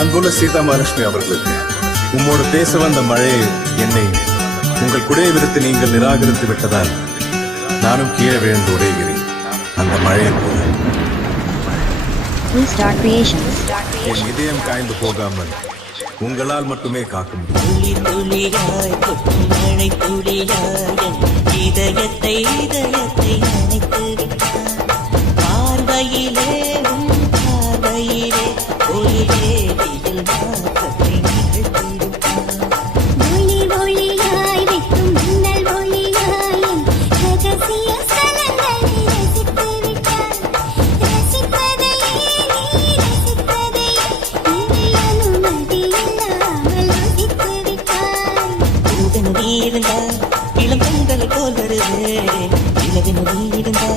அன்புள்ள சீதா மகாலட்சுமி அவர்களுக்கு உம்மோடு பேச வந்த மழையை என்னை உங்கள் குடையை விடுத்து நீங்கள் நிராகரித்து விட்டதால் நானும் கீழே விழுந்து உடைகிறேன். அந்த மழையை போல என் இதயம் காய்ந்து போகாமல் உங்களால் மட்டுமே காக்க முடியும். இளம் பெண்களை போல் வருவே இளவின் இருந்தா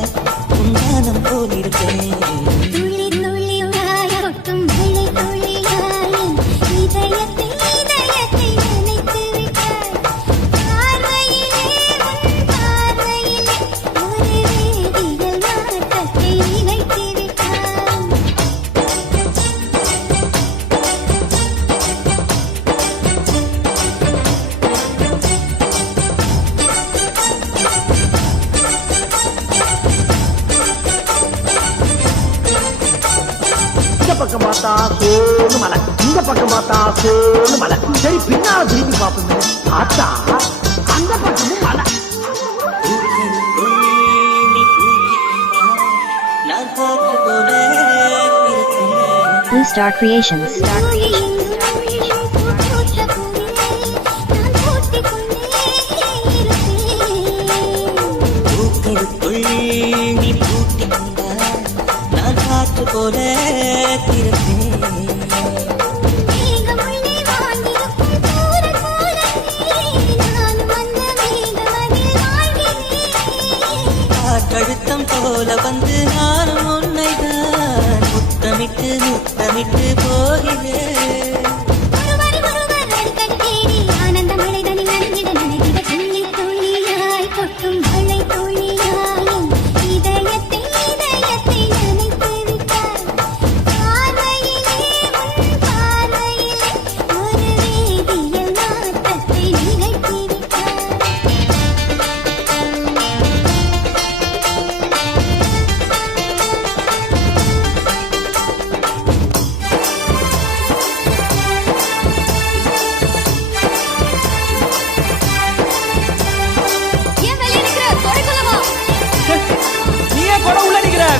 உண்டானம் போல் இருப்பேன். பக்கம் பார்த்தா சோனு மலை, இந்த பக்கம் பார்த்தா சோனு மலை. சரி பின்னால திரும்பி பார்ப்போம். பார்த்தா அந்த பக்கமும் மலை. Blue Star Creations. போல கழுத்தம் போல வந்து நானும் உன்னைதான் முத்தமிட்டு முத்தமிட்டு போகிறேன்.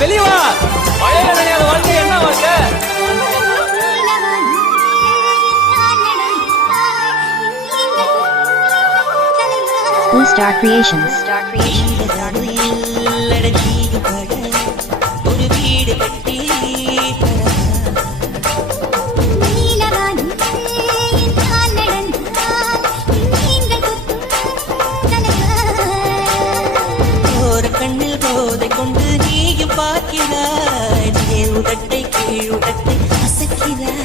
வெளியே வா. மழையில நனையாத வாழ்க்கை என்ன வாழ்க்கை? Blue Star Creations. ஒரு வீடு கட்டி ஒரு கண்ணில் போதை கொண்டு நீயும் பார்க்கிறாய். உதட்டை கீழுதட்டை அசைக்கிறாய்.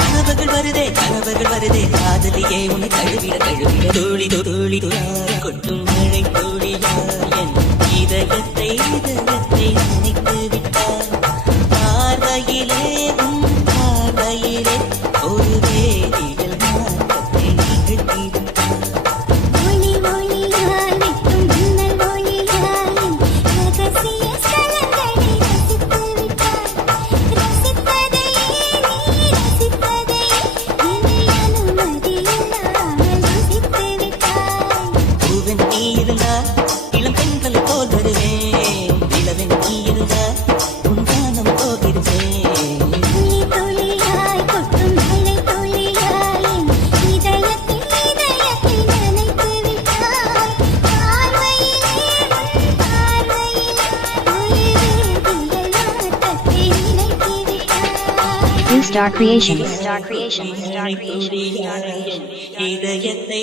கனவுகள் வருதே காதலியே உன்னை தழுவிட தழுவிட தோழி தோழி கொட்டும் மழை தோழியா என் இதயத்தை நினைத்து விட்டார். பார்வையிலே உன் பார்வையிலே ஒரு வேதியியல் மாற்றத்தை நிகழ்த்திவிட்டார். இளம் பெண்களை போல் வருவேன் இளவன் நீ இருந்தா உண்டானம் போகிறேன். Blue Star Creations. இதயத்தை